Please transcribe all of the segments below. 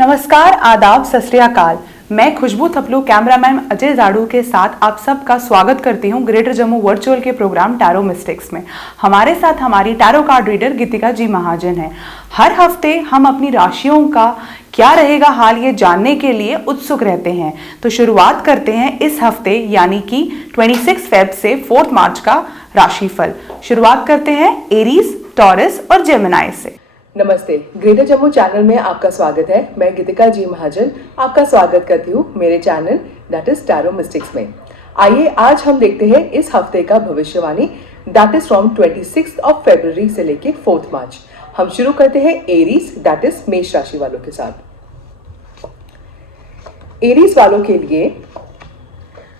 नमस्कार, आदाब, सत श्री अकाल। मैं खुशबू थपलू कैमरामैन अजय जाड़ू के साथ आप सबका स्वागत करती हूं ग्रेटर जम्मू वर्चुअल के प्रोग्राम टैरो मिस्टिक्स में। हमारे साथ हमारी टैरो कार्ड रीडर गीतिका जी महाजन है। हर हफ्ते हम अपनी राशियों का क्या रहेगा हाल ये जानने के लिए उत्सुक रहते हैं। तो शुरुआत करते हैं इस हफ्ते यानी कि 26 फेब से 4 मार्च का राशिफल। शुरुआत करते हैं एरीज, टॉरस और जेमिनी से। नमस्ते, ग्रेटर जम्मू चैनल में आपका स्वागत है। मैं गीतिका जी महाजन आपका स्वागत करती हूँ मेरे channel that is tarot mystics में। आइए आज हम देखते हैं इस हफ्ते का भविष्यवाणी दैट इज फ्रॉम 26 फरवरी से लेके 4 मार्च। हम शुरू करते हैं एरीज दैट इज मेष राशि वालों के साथ। एरीज वालों के लिए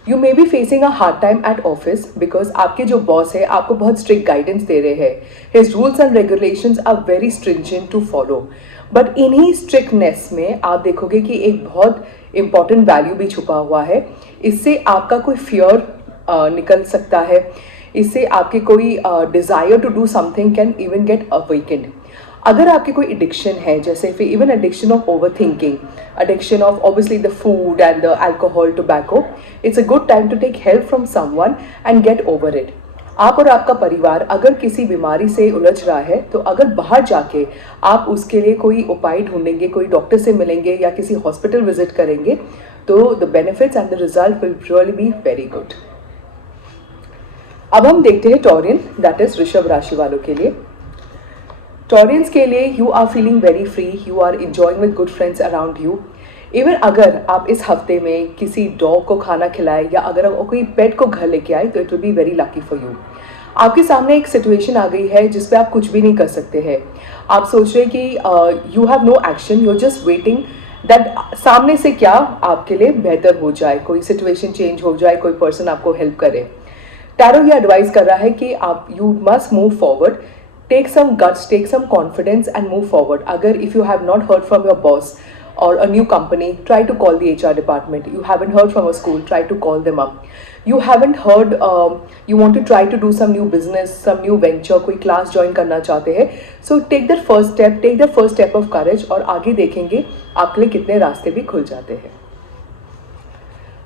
you may be facing a hard time at office because आपके जो बॉस है आपको बहुत स्ट्रिक्ट गाइडेंस दे रहे हैं। His rules and regulations are very stringent to follow, but इन्हीं स्ट्रिक्टनेस में आप देखोगे कि एक बहुत इंपॉर्टेंट वैल्यू भी छुपा हुआ है। इससे आपका कोई फियर निकल सकता है, इससे आपके कोई desire to do something can even get awakened. अगर आपकी कोई एडिक्शन है, जैसे फिर even addiction of over thinking, addiction of obviously the food and the alcohol, tobacco, it's a good time to take help from someone and get over it. आप और आपका परिवार अगर किसी बीमारी से उलझ रहा है तो अगर बाहर जाके आप उसके लिए कोई उपाय ढूंढेंगे, कोई डॉक्टर से मिलेंगे या किसी हॉस्पिटल विजिट करेंगे तो the benefits and the result will really be very good. अब हम देखते हैं टॉरियन दैट इज वृषभ राशि वालों के लिए। टॉरियंस के लिए you are feeling very free, you are enjoying with good friends around you. Even अगर आप इस हफ्ते में किसी डॉग को खाना खिलाए या अगर आप कोई पेट को घर लेके आए तो it will be very lucky for you. आपके सामने एक सिचुएशन आ गई है जिसपे आप कुछ भी नहीं कर सकते हैं। आप सोच रहे हैं कि you have no action, you are just waiting that सामने से क्या आपके लिए बेहतर हो जाए, कोई सिचुएशन चेंज हो जाए, कोई पर्सन आपको हेल्प करे। टैरो ये एडवाइस कर रहा है कि आप you must move forward, take some guts, take some confidence and move forward. Agar if you have not heard from your boss or a new company, try to call the HR department. You haven't heard from a school, try to call them up. You haven't heard, you want to try to do some new business, some new venture, कोई class join करना चाहते हैं, so take that first step, take the first step of courage और आगे देखेंगे आपके लिए कितने रास्ते भी खुल जाते हैं।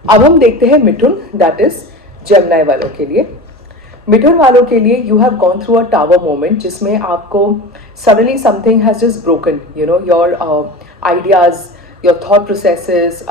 अब हम देखते हैं मिथुन दैट इज जेमिनी वालों के लिए। मिथुन वालों के लिए you have gone through a tower moment जिसमें आपको suddenly something has just broken, you know, your ideas, your thought processes.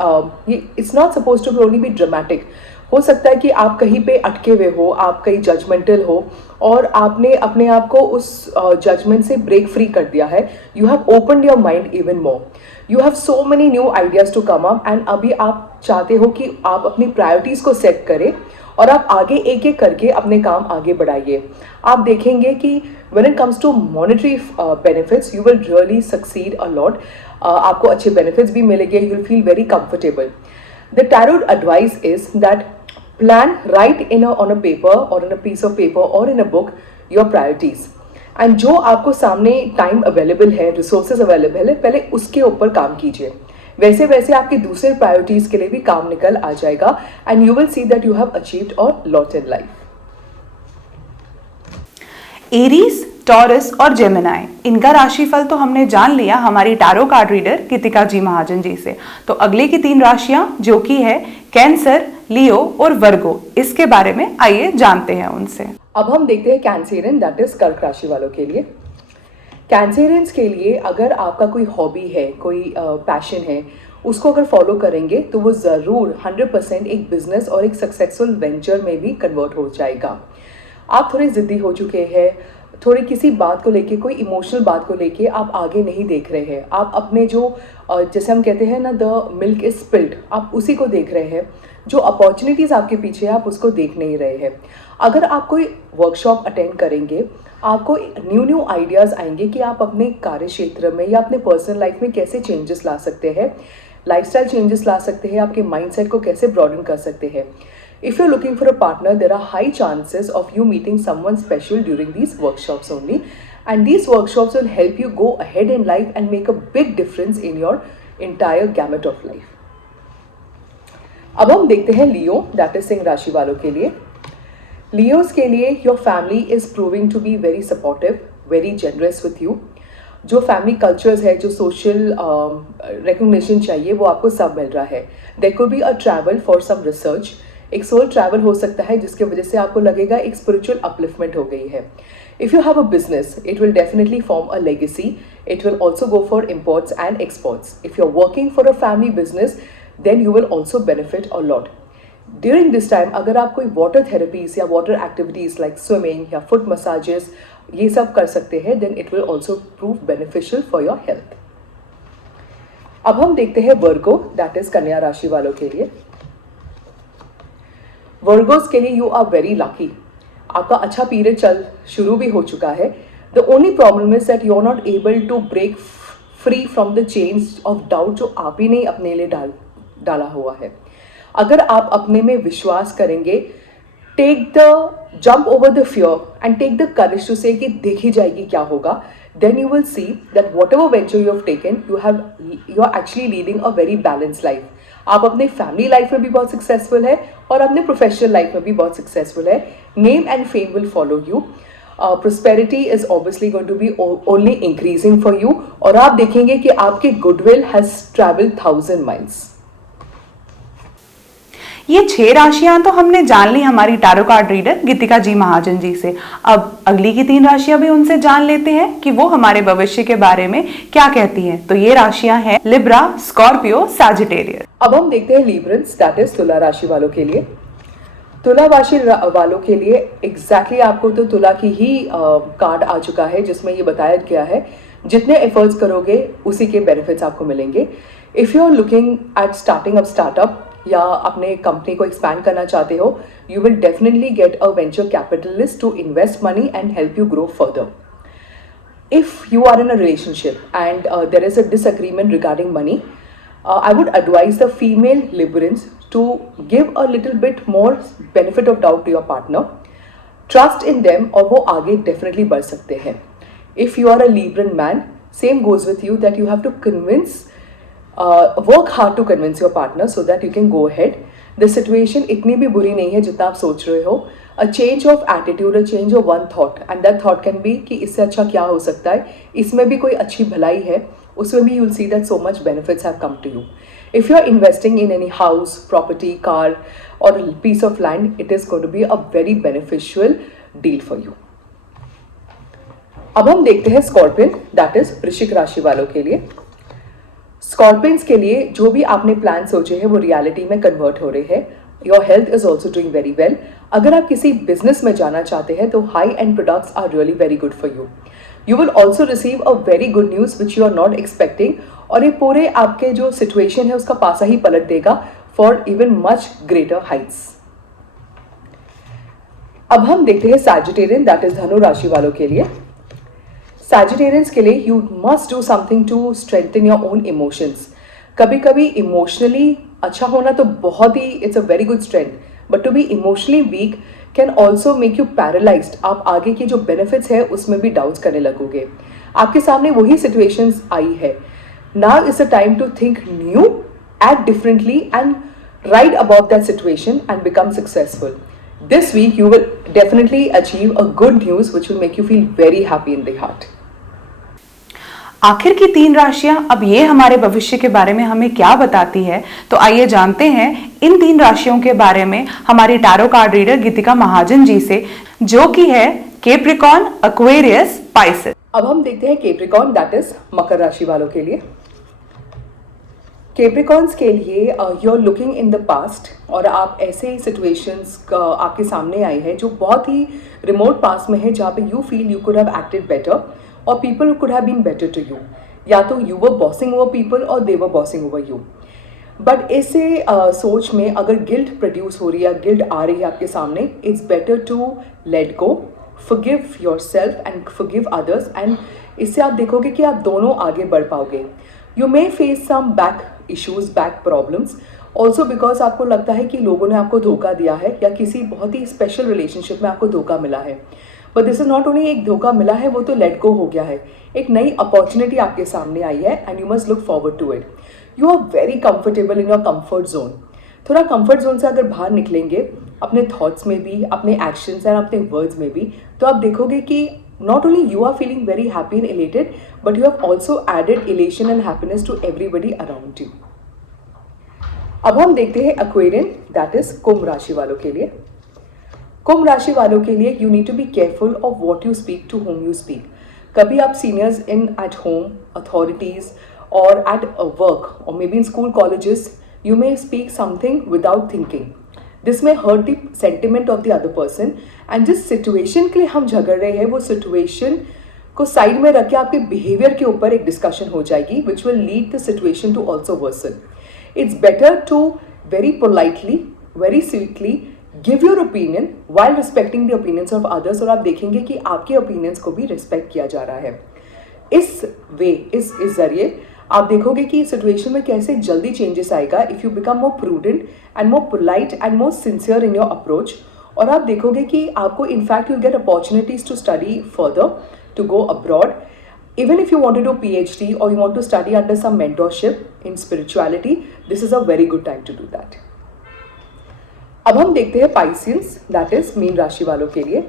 ये it's not suppose to only be dramatic. हो सकता है कि आप कहीं पे अटके हुए हो, आप कहीं जजमेंटल हो और आपने अपने आप को उस जजमेंट से ब्रेक फ्री कर दिया है। You have opened your mind even more, you have so many new ideas to come up and अभी आप चाहते हो कि आप अपनी प्रायोरिटीज को सेट करें और आप आगे एक एक करके अपने काम आगे बढ़ाइए। आप देखेंगे कि when it comes to monetary benefits you will really succeed a lot. आपको अच्छे बेनिफिट्स भी मिलेंगे, you will feel very comfortable. The tarot advice is that plan right in on a paper or in a piece of paper or in a book your priorities and जो आपको सामने time available है, resources available है, पहले उसके ऊपर काम कीजिए। वैसे वैसे आपके दूसरे प्रायोरिटीज के लिए भी काम निकल आ जाएगा and you will see that you have achieved a lot in life. Aries, taurus और जेमिनी, इनका राशिफल तो हमने जान लिया हमारी टैरो कार्ड रीडर गीतिका जी महाजन जी से। तो अगले की 3 राशियां जो कि है कैंसर, लियो और वर्गो, इसके बारे में आइए जानते हैं उनसे। अब हम देखते हैं कैंसरियन दैट इज कर्क राशि वालों के लिए। कैंसरियंस के लिए अगर आपका कोई हॉबी है, कोई पैशन है, उसको अगर फॉलो करेंगे तो वो ज़रूर 100% एक बिजनेस और एक सक्सेसफुल वेंचर में भी कन्वर्ट हो जाएगा। आप थोड़े ज़िद्दी हो चुके हैं, थोड़ी किसी बात को लेके, कोई इमोशनल बात को लेके आप आगे नहीं देख रहे हैं। आप अपने जो जैसे हम कहते हैं ना द मिल्क इज स्पिल्ड, आप उसी को देख रहे हैं। जो अपॉर्चुनिटीज़ आपके पीछे है आप उसको देख नहीं रहे हैं। अगर आप कोई वर्कशॉप अटेंड करेंगे आपको न्यू आइडियाज़ आएंगे कि आप अपने कार्य क्षेत्र में या अपने पर्सनल लाइफ में कैसे चेंजेस ला सकते हैं, लाइफस्टाइल चेंजेस ला सकते हैं, आपके माइंडसेट को कैसे ब्रॉडन कर सकते हैं। If you are looking for a partner there are high chances of you meeting someone special during these workshops only and these workshops will help you go ahead in life and make a big difference in your entire gamut of life. अब हम देखते हैं लियो that is Singh राशि वालों के लिए। Leos के लिए your family is proving to be very supportive, very generous with you. जो फैमिली कल्चर्स है, जो सोशल रिकग्निशन चाहिए, वो आपको सब मिल रहा है. There could be a travel for some research. एक सोल ट्रैवल हो सकता है जिसकी वजह से आपको लगेगा एक स्पिरिचुअल अपलिफ्टमेंट हो गई है. If you have a business, it will definitely form a legacy. It will also go for imports and exports. If you're working for a family business, then you will also benefit a lot. During this time, अगर आप कोई water therapies या water activities like swimming या foot massages ये सब कर सकते हैं, then it will also prove beneficial for your health. अब हम देखते हैं वर्गो, that is कन्या राशि वालों के लिए. वर्गोस के लिए you are very lucky. आपका अच्छा पीरियड शुरू भी हो चुका है. The only problem is that you are not able to break free from the chains of doubt जो आप ही ने अपने लिए डाला हुआ है. अगर आप अपने में विश्वास करेंगे, take the jump over the fear and take the courage to say कि देखी जाएगी क्या होगा, then you will see that whatever venture you have taken, you are actually leading a very balanced life. आप अपने फैमिली लाइफ में भी बहुत सक्सेसफुल है और अपने प्रोफेशनल लाइफ में भी बहुत सक्सेसफुल है. Name and fame will follow you. prosperity is obviously going to be only increasing for you. और आप देखेंगे कि आपके goodwill has traveled 1000 miles. ये 6 राशियां तो हमने जान ली हमारी टैरो कार्ड रीडर गीतिका जी महाजन जी से. अब अगली की 3 राशियां भी उनसे जान लेते हैं कि वो हमारे भविष्य के बारे में क्या कहती हैं. तो ये राशियां हैं लिब्रा, स्कॉर्पियो, सैजिटेरियस. अब हम देखते हैं लीब्रंस, दैट इज तुला राशि वालों के लिए. तुला राशि वालों के लिए एग्जैक्टली आपको तो तुला की ही कार्ड आ चुका है जिसमें ये बताया गया है जितने एफर्ट्स करोगे उसी के बेनिफिट्स आपको मिलेंगे. If you are looking at starting up startup या अपने कंपनी को एक्सपैंड करना चाहते हो, you will definitely get a venture capitalist to invest money and help you grow further. If you are in a relationship and there is a disagreement regarding money, I would advise the female Librans to give a little bit more benefit of doubt to your partner. Trust in them और वो आगे definitely बढ़ सकते हैं. If you are a Libran man, same goes with you that you have to work hard to convince your partner so that you can go ahead. The situation इतनी भी बुरी नहीं है जितना आप सोच रहे हो. A change of attitude, a change of one thought, and that thought can be कि इससे अच्छा क्या हो सकता है, इसमें भी कोई अच्छी भलाई है, उसमें भी you'll see that so much benefits have come to you. If you are investing in any house, property, car, or a piece of land, it is going to be a very beneficial deal for you. अब हम देखते हैं scorpion, that is वृश्चिक राशि वालों के लिए. Scorpions के लिए जो भी आपने प्लान सोचे हैं वो रियलिटी में कन्वर्ट हो रहे हैं. Your health is also doing very well. अगर आप किसी बिजनेस में जाना चाहते हैं तो high end products are really very good for you. You will also receive a very good news which you are not expecting, और ये पूरे आपके जो सिचुएशन है उसका पासा ही पलट देगा for even much greater Heights. अब हम देखते हैं सैजिटेरियन, दैट इज धनु राशि वालों के लिए. सैजिटेरियंस के लिए you must do something to strengthen your own emotions. कभी कभी इमोशनली अच्छा होना तो बहुत ही it's a very good strength, but to be emotionally weak can also make you paralysed. आप आगे की जो बेनिफिट्स है उसमें भी डाउट्स करने लगोगे. आपके सामने वही सिचुएशंस आई है. Now is a time to think new, act differently and write about that situation and become successful. This week you will definitely achieve a good news which will make you feel very happy in the heart. आखिर की 3 राशियां अब ये हमारे भविष्य के बारे में हमें क्या बताती है, तो आइए जानते हैं इन 3 राशियों के बारे में हमारी टैरो कार्ड रीडर गीतिका महाजन जी से, जो कि है कैप्रिकॉर्न, एक्वेरियस, पाइसेस. अब हम देखते हैं कैप्रिकॉर्न, दैट इज मकर राशि वालों के लिए. कैप्रिकॉर्न्स के लिए you are looking in the past, और आप ऐसे सिचुएशंस आपके सामने आई है जो बहुत ही रिमोट पास्ट में है जहाँ पे you feel you could have acted better or people could have been better to you. या तो you were bossing over people or they were bossing over you. But ऐसे सोच में अगर गिल्ट प्रोड्यूस हो रही है, गिल्ट आ रही है आपके सामने, it's better to let go, forgive yourself and forgive others, and इससे आप देखोगे कि आप दोनों आगे बढ़ पाओगे. You may face some back issues, back problems also because आपको लगता है कि लोगों ने आपको धोखा दिया है या किसी बहुत ही स्पेशल रिलेशनशिप में आपको धोखा मिला है. But this is not only एक धोखा मिला है, वो तो लेट गो हो गया है. एक नई अपॉर्चुनिटी आपके सामने आई है and you must look forward to it. You are very comfortable in your comfort zone. थोड़ा कंफर्ट जोन से अगर बाहर निकलेंगे अपने थॉट्स में भी, अपने एक्शंस एंड अपने वर्ड्स में भी, तो आप देखोगे कि not only you are feeling very happy and elated, but you have also added elation and happiness to everybody around you. अब हम देखते हैं एक्वेरियन, दैट इज कुंभ राशि वालों के लिए. कुंभ राशि वालों के लिए you need to be careful of what you speak to home you speak. कभी आप seniors in at home, authorities और एट वर्क और may be in school colleges, you may speak something without thinking. This may hurt the sentiment of the other person. And जिस situation के लिए हम झगड़ रहे हैं वो situation को साइड में रख के आपके बिहेवियर के ऊपर एक डिस्कशन हो जाएगी which will lead the situation to also worsen. It's better to very politely, very sweetly give your opinion while respecting the opinions of others. और आप देखेंगे कि आपके opinions को भी respect किया जा रहा है. इस वे, इस जरिए आप देखोगे कि सिचुएशन में कैसे जल्दी चेंजेस आएगा if you become more prudent and more polite and more sincere in your approach. और आप देखोगे कि आपको in fact you get opportunities to study further, to go abroad. Even if you want to do PhD और you want to study under some mentorship in spirituality, this is a very good time to do that. अब हम देखते हैं Pisceans, that is mean राशि वालों के लिए.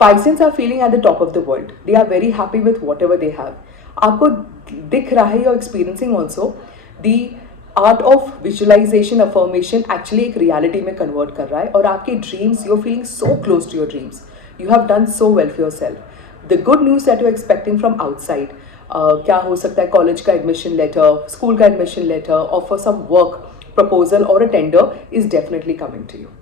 Pisceans are feeling at the top of the world. They are very happy with whatever they have. आपको दिख रहा है, you're experiencing also the art of visualization, affirmation actually एक reality में convert कर रहा है. और आपके dreams, you're feeling so close to your dreams. You have done so well for yourself. The good news that you're expecting from outside, क्या हो सकता है, कॉलेज का एडमिशन लेटर, स्कूल का एडमिशन लेटर, और for some work proposal or a tender is definitely coming to you.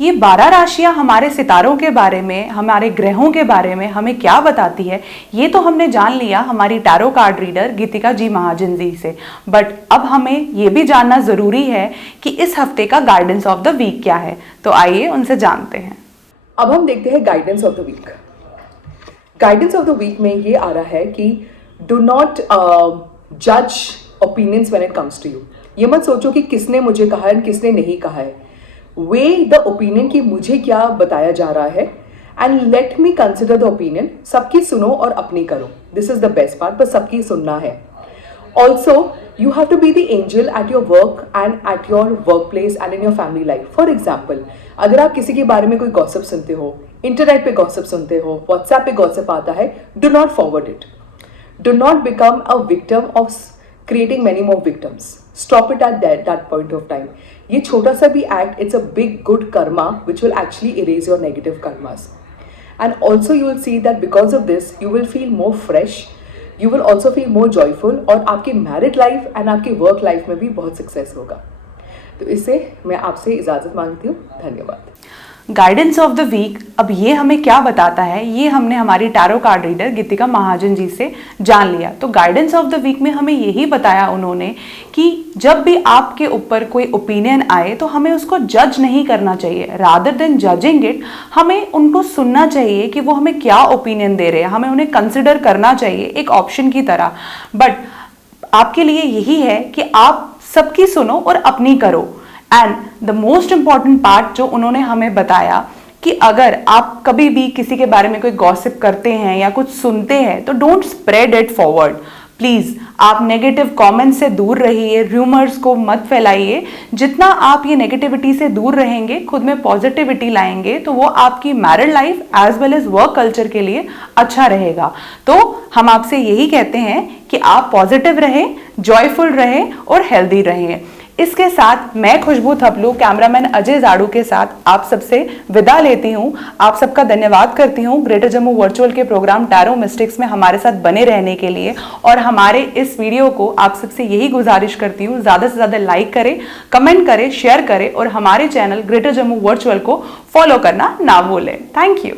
ये 12 राशियां हमारे सितारों के बारे में, हमारे ग्रहों के बारे में हमें क्या बताती है, ये तो हमने जान लिया हमारी टैरो कार्ड रीडर गीतिका जी महाजन जी से. बट अब हमें ये भी जानना ज़रूरी है कि इस हफ्ते का गाइडेंस ऑफ द वीक क्या है. तो आइए उनसे जानते हैं. अब हम देखते हैं guidance of the week. Guidance of the week में ये आ रहा है कि डू नॉट जज opinions when it comes to you. ये मत सोचो कि किसने मुझे कहा है किसने नहीं कहा है. Weigh the opinion कि मुझे क्या बताया जा रहा है and let me consider the opinion. सबकी सुनो और अपनी करो. This is the best part, पर सबकी सुनना है. Also, you have to be the angel at your work and at your workplace and in your family life. For example, अगर आप किसी के बारे में कोई गॉसिप सुनते हो, इंटरनेट पे गॉसिप सुनते हो, व्हाट्सएप पे गॉसिप आता है, do not forward it. Do not become a victim of creating many more victims. Stop it at that point of time. ये छोटा सा भी act, it's a big good karma which will actually erase your negative karmas. And also you will see that because of this you will feel more fresh, you will also feel more joyful, और आपकी married life and आपकी work life में भी बहुत success होगा. तो इससे मैं आपसे इजाज़त मांगती हूँ. धन्यवाद. गाइडेंस ऑफ द वीक अब ये हमें क्या बताता है, ये हमने हमारी टैरो कार्ड रीडर गीतिका महाजन जी से जान लिया. तो गाइडेंस ऑफ द वीक में हमें यही बताया उन्होंने कि जब भी आपके ऊपर कोई ओपिनियन आए तो हमें उसको जज नहीं करना चाहिए. रादर देन जजिंग इट, हमें उनको सुनना चाहिए कि वो हमें क्या ओपिनियन दे रहे हैं, हमें उन्हें कंसिडर करना चाहिए एक ऑप्शन की तरह. बट आपके लिए यही है कि आप सबकी सुनो और अपनी करो. And the most important part जो उन्होंने हमें बताया कि अगर आप कभी भी किसी के बारे में कोई गॉसिप करते हैं या कुछ सुनते हैं तो don't spread it forward. Please आप नेगेटिव कमेंट्स से दूर रहिए, रूमर्स को मत फैलाइए. जितना आप ये नेगेटिविटी से दूर रहेंगे, खुद में पॉजिटिविटी लाएंगे, तो वो आपकी married life as well as work culture के लिए अच्छा रहेगा. तो हम आपसे यही कहते हैं कि आप पॉजिटिव रहें, जॉयफुल रहें और हेल्दी रहें. इसके साथ मैं खुशबू थपलू कैमरामैन अजय जाड़ू के साथ आप सबसे विदा लेती हूँ. आप सबका धन्यवाद करती हूँ ग्रेटर जम्मू वर्चुअल के प्रोग्राम टैरो मिस्टिक्स में हमारे साथ बने रहने के लिए. और हमारे इस वीडियो को आप सबसे यही गुजारिश करती हूँ, ज़्यादा से ज़्यादा लाइक करें, कमेंट करें, शेयर करें और हमारे चैनल ग्रेटर जम्मू वर्चुअल को फॉलो करना ना भूलें. Thank you.